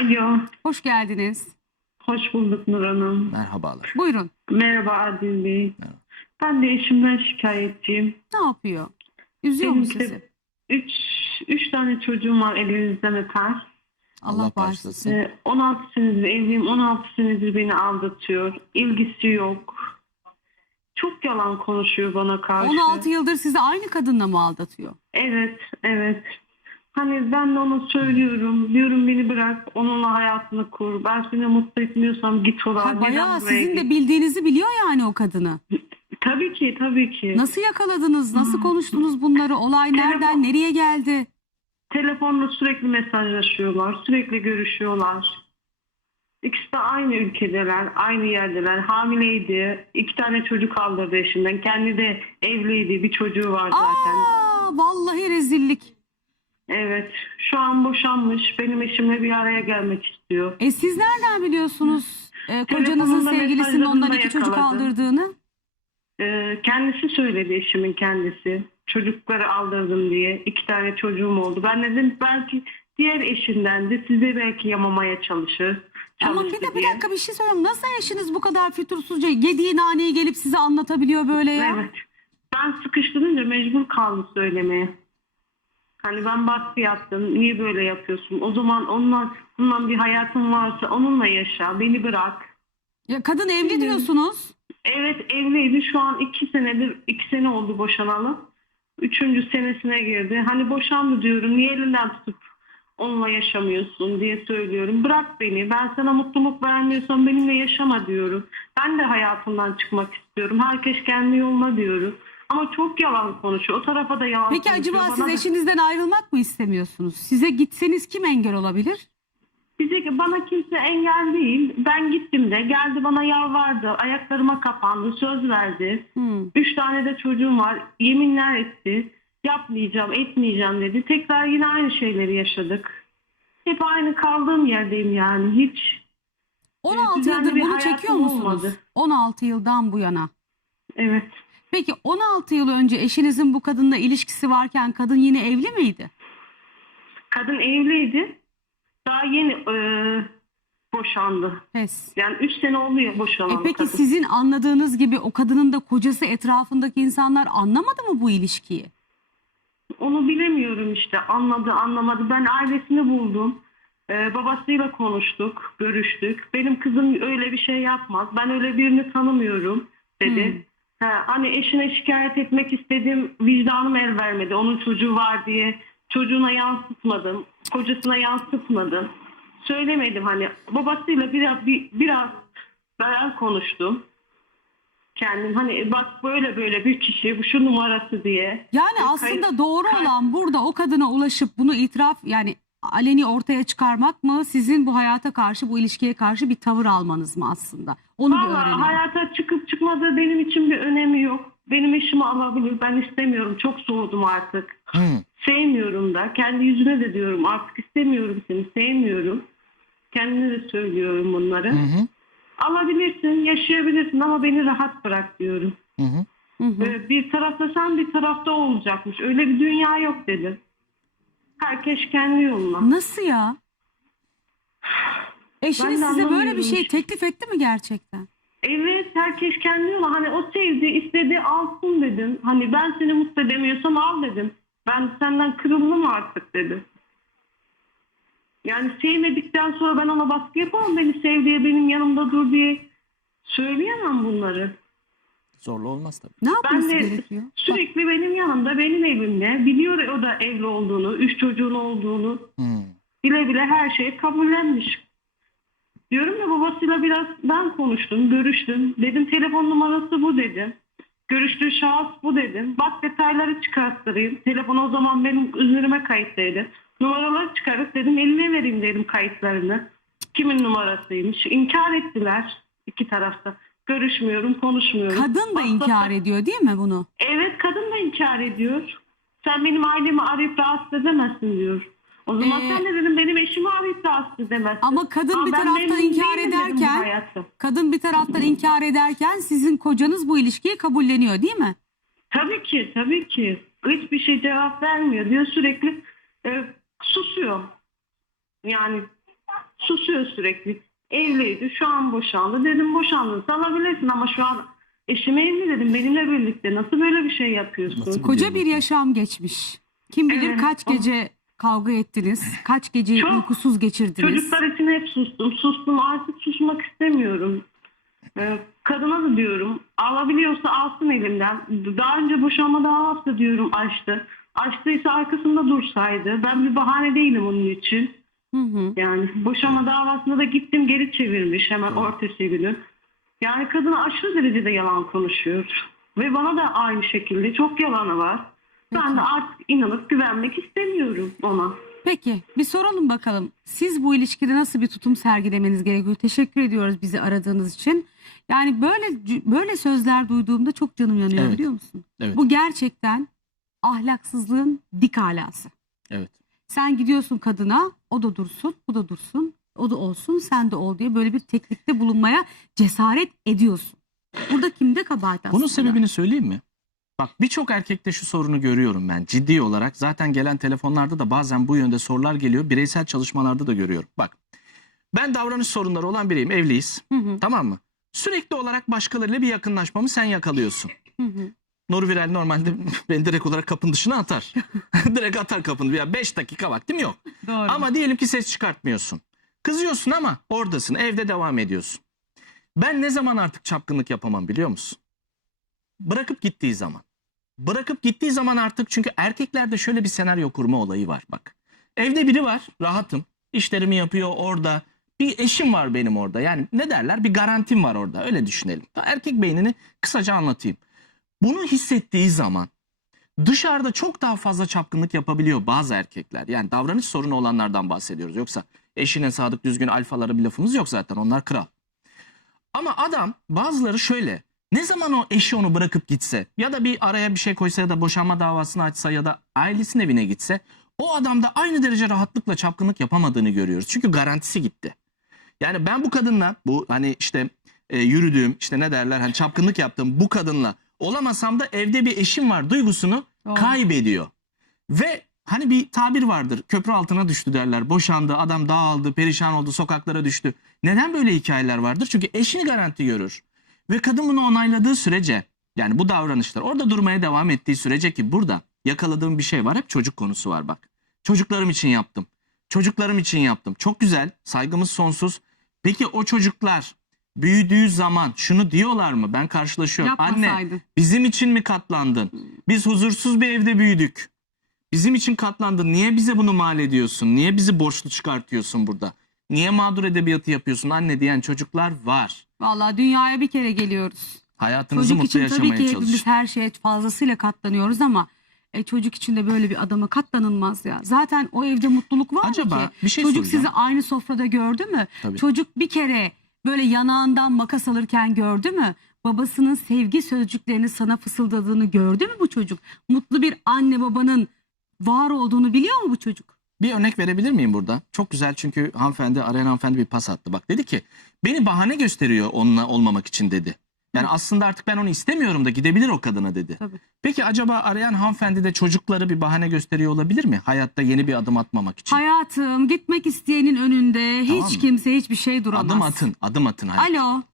Alo, Hoş geldiniz. hoş bulduk Nur Hanım. Merhabalar. Buyurun. Merhaba Adil Bey. Merhaba. Ben de eşimden şikayetçiyim. Ne yapıyor? Üzüyor mu Benim sizi? üç, üç tane çocuğum var elinizden öper. Allah, bağışlasın. Ee, 16 senedir evliyim, 16 senedir beni aldatıyor. İlgisi yok. Çok yalan konuşuyor bana karşı. 16 yıldır sizi aynı kadınla mı aldatıyor? Evet, evet. Hani ben de ona söylüyorum. Diyorum beni bırak, onunla hayatını kur. Ben seni mutlu etmiyorsam git oradan. Ha, bayağı sizin de bildiğinizi biliyor yani o kadını. Tabii ki, tabii ki. Nasıl yakaladınız? Nasıl konuştunuz bunları? Olay nereden? Telefon- Nereye geldi? Telefonla sürekli mesajlaşıyorlar, sürekli görüşüyorlar. İkisi de aynı ülkedeler, aynı yerdeler. Hamileydi, iki tane çocuk aldırdı eşinden. Kendi de evliydi, bir çocuğu var zaten. Aa, vallahi rezillik. Evet, şu an boşanmış. Benim eşimle bir araya gelmek istiyor. E siz nereden biliyorsunuz e, kocanızın Telefonunda sevgilisinin ondan mesajlarında iki çocuk yakaladım. aldırdığını? Ee, kendisi söyledi eşimin kendisi. Çocukları aldırdım diye. iki tane çocuğum oldu. Ben dedim belki diğer eşinden de size belki yamamaya çalışır. Ama bir de bir diye. dakika bir şey söyleyeyim. Nasıl eşiniz bu kadar fütursuzca yediği naneyi gelip size anlatabiliyor böyle ya? Evet. Ben sıkıştırınca mecbur kaldım söylemeye. Hani ben baskı yaptım. Niye böyle yapıyorsun? O zaman onunla, onunla bir hayatın varsa onunla yaşa. Beni bırak. Ya kadın evli Hı. diyorsunuz. Evet evliydi. Şu an iki senedir, iki sene oldu boşanalı. Üçüncü senesine girdi. Hani boşandı diyorum. Niye elinden tutup onunla yaşamıyorsun diye söylüyorum. Bırak beni. Ben sana mutluluk vermiyorsam benimle yaşama diyorum. Ben de hayatımdan çıkmak istiyorum. Herkes kendi yoluna diyorum. Ama çok yalan konuşuyor. O tarafa da yalan Peki konuşuyor. acaba Bana siz da- eşinizden ayrılmak mı istemiyorsunuz? Size gitseniz kim engel olabilir? Bize bana kimse engel değil. Ben gittim de geldi bana yalvardı. Ayaklarıma kapandı. Söz verdi. Hmm. Üç tane de çocuğum var. Yeminler etti. Yapmayacağım, etmeyeceğim dedi. Tekrar yine aynı şeyleri yaşadık. Hep aynı kaldığım yerdeyim yani. Hiç 16 düzenli yıldır bir bunu hayatım çekiyor musunuz? olmadı. 16 yıldan bu yana. evet. Peki 16 yıl önce eşinizin bu kadınla ilişkisi varken kadın yine evli miydi? Kadın evliydi. Daha yeni e, boşandı. Pes. Yani üç sene oluyor E boşanalı peki kadın. sizin anladığınız gibi o kadının da kocası etrafındaki insanlar anlamadı mı bu ilişkiyi? Onu bilemiyorum işte. Anladı, anlamadı. Ben ailesini buldum. Ee, babasıyla konuştuk, görüştük. Benim kızım öyle bir şey yapmaz. Ben öyle birini tanımıyorum dedi. Ha, hani eşine şikayet etmek istedim. Vicdanım el vermedi. Onun çocuğu var diye. Çocuğuna yansıtmadım. Kocasına yansıtmadım. Söylemedim hani. Babasıyla biraz bir, biraz ben konuştum. Kendim hani bak böyle böyle bir kişi bu şu numarası diye. Yani Kayıt- aslında doğru olan burada o kadına ulaşıp bunu itiraf yani aleni ortaya çıkarmak mı? Sizin bu hayata karşı bu ilişkiye karşı bir tavır almanız mı aslında? Onu bir Valla öğrenelim. hayata çıkıp çıkmadığı benim için bir önemi yok. Benim eşimi alabilir. Ben istemiyorum. Çok soğudum artık. Hı. Sevmiyorum da. Kendi yüzüne de diyorum. Artık istemiyorum seni. Sevmiyorum. Kendine de söylüyorum bunları. Hı hı. Alabilirsin, yaşayabilirsin ama beni rahat bırak diyorum. Hı hı. Hı hı. Ee, bir tarafta sen bir tarafta olacakmış. Öyle bir dünya yok dedi. Herkes kendi yoluna. Nasıl ya? Eşiniz size böyle bir şey teklif etti mi gerçekten? Evet herkes kendi yoluna. Hani o sevdi istedi alsın dedim. Hani ben seni mutlu edemiyorsam al dedim. Ben senden kırıldım artık dedi. Yani sevmedikten sonra ben ona baskı yapamam. Beni sev diye benim yanımda dur diye söyleyemem bunları. Zorlu olmaz tabii. Ne Ben yapması de gerekiyor? sürekli benim yanımda benim evimde. Biliyor o da evli olduğunu, üç çocuğun olduğunu. Hı. bile bile her şeyi kabullenmiş. Diyorum ya babasıyla biraz ben konuştum, görüştüm. Dedim telefon numarası bu dedim. Görüştüğü şahıs bu dedim. Bak detayları çıkarttırayım. Telefon o zaman benim üzerime kayıtlıydı. Numaraları çıkarıp dedim eline vereyim dedim kayıtlarını. Kimin numarasıymış. İnkar ettiler iki tarafta. Görüşmüyorum, konuşmuyorum. Kadın da inkar ediyor değil mi bunu? Evet kadın da inkar ediyor. Sen benim ailemi arayıp rahatsız edemezsin diyor. O zaman Ee, sen de dedim benim eşimi arayıp rahatsız edemezsin. Ama kadın Ama bir ben taraftan inkar değilim dedim bu ederken hayattan. kadın bir taraftan inkar ederken sizin kocanız bu ilişkiyi kabulleniyor değil mi? Tabii ki tabii ki. Hiçbir şey cevap vermiyor diyor sürekli e, susuyor. Yani Susuyor sürekli. Evliydi. Şu an boşandı. Dedim boşandın. Alabilirsin ama şu an eşim evli dedim. Benimle birlikte. Nasıl böyle bir şey yapıyorsun? Nasıl Koca bir yaşam geçmiş. Kim bilir Evet, kaç o- gece kavga ettiniz, kaç gece Çok. uykusuz geçirdiniz. Çocuklar için hep sustum. Sustum artık susmak istemiyorum. Ee, kadına da diyorum alabiliyorsa alsın elimden. Daha önce boşanma davası da diyorum açtı. Açtıysa arkasında dursaydı. Ben bir bahane değilim onun için. Hı hı. Yani boşanma davasında da gittim geri çevirmiş hemen ortası günü. Yani kadına aşırı derecede yalan konuşuyor. Ve bana da aynı şekilde çok yalanı var. Ben de artık inanıp güvenmek istemiyorum ona. Peki bir soralım bakalım. Siz bu ilişkide nasıl bir tutum sergilemeniz gerekiyor? Teşekkür ediyoruz bizi aradığınız için. Yani böyle böyle sözler duyduğumda çok canım yanıyor Evet. biliyor musun? Evet. Bu gerçekten ahlaksızlığın dik alası. Evet. Sen gidiyorsun kadına, o da dursun, bu da dursun, o da olsun, sen de ol diye böyle bir teklifte bulunmaya cesaret ediyorsun. Burada kimde kabahat aslında? Bunun sebebini söyleyeyim mi? Bak birçok erkekte şu sorunu görüyorum ben ciddi olarak. Zaten gelen telefonlarda da bazen bu yönde sorular geliyor. Bireysel çalışmalarda da görüyorum. Bak ben davranış sorunları olan biriyim evliyiz Hı hı, tamam mı? Sürekli olarak başkalarıyla bir yakınlaşmamı sen yakalıyorsun. hı hı. Nur Virel normalde beni direkt olarak kapının dışına atar. direkt atar kapını. Ya 5 dakika vaktim yok. Doğru. Ama diyelim ki ses çıkartmıyorsun. Kızıyorsun ama oradasın. Evde devam ediyorsun. Ben ne zaman artık çapkınlık yapamam biliyor musun? Bırakıp gittiği zaman. Bırakıp gittiği zaman artık çünkü erkeklerde şöyle bir senaryo kurma olayı var bak. Evde biri var rahatım. İşlerimi yapıyor orada. Bir eşim var benim orada. Yani ne derler bir garantim var orada öyle düşünelim. Erkek beynini kısaca anlatayım. Bunu hissettiği zaman dışarıda çok daha fazla çapkınlık yapabiliyor bazı erkekler. Yani davranış sorunu olanlardan bahsediyoruz. Yoksa eşinin sadık düzgün alfaları bir lafımız yok zaten onlar kral. Ama adam bazıları şöyle ne zaman o eşi onu bırakıp gitse ya da bir araya bir şey koysa ya da boşanma davasını açsa ya da ailesinin evine gitse o adamda aynı derece rahatlıkla çapkınlık yapamadığını görüyoruz. Çünkü garantisi gitti. Yani ben bu kadınla bu hani işte e, yürüdüğüm işte ne derler hani çapkınlık yaptığım bu kadınla olamasam da evde bir eşim var duygusunu Doğru. kaybediyor. Ve hani bir tabir vardır köprü altına düştü derler boşandı adam dağıldı perişan oldu sokaklara düştü. Neden böyle hikayeler vardır? Çünkü eşini garanti görür. Ve kadın bunu onayladığı sürece yani bu davranışlar orada durmaya devam ettiği sürece ki burada yakaladığım bir şey var hep çocuk konusu var bak. Çocuklarım için yaptım. Çocuklarım için yaptım. Çok güzel saygımız sonsuz. Peki o çocuklar büyüdüğü zaman şunu diyorlar mı? Ben karşılaşıyorum. Anne Yapmasaydın. Bizim için mi katlandın? Biz huzursuz bir evde büyüdük. Bizim için katlandın. Niye bize bunu mal ediyorsun? Niye bizi borçlu çıkartıyorsun burada? Niye mağdur edebiyatı yapıyorsun anne diyen çocuklar var. Vallahi dünyaya bir kere geliyoruz. Hayatınızı Çocuk mutlu için tabii yaşamaya ki çalışın. her şeye fazlasıyla katlanıyoruz ama e, çocuk için de böyle bir adama katlanılmaz ya. Zaten o evde mutluluk var mı Acaba ki? bir şey Çocuk soracağım. sizi aynı sofrada gördü mü? Tabii. Çocuk bir kere böyle yanağından makas alırken gördü mü? Babasının sevgi sözcüklerini sana fısıldadığını gördü mü bu çocuk? Mutlu bir anne babanın var olduğunu biliyor mu bu çocuk? Bir örnek verebilir miyim burada? Çok güzel çünkü hanımefendi, arayan hanımefendi bir pas attı. Bak dedi ki beni bahane gösteriyor onunla olmamak için dedi. Yani aslında artık ben onu istemiyorum da gidebilir o kadına dedi. Tabii. Peki acaba arayan hanımefendi de çocukları bir bahane gösteriyor olabilir mi? Hayatta yeni bir adım atmamak için. Hayatım gitmek isteyenin önünde Tamam hiç mı? kimse hiçbir şey duramaz. Adım atın, adım atın. hayat. Alo.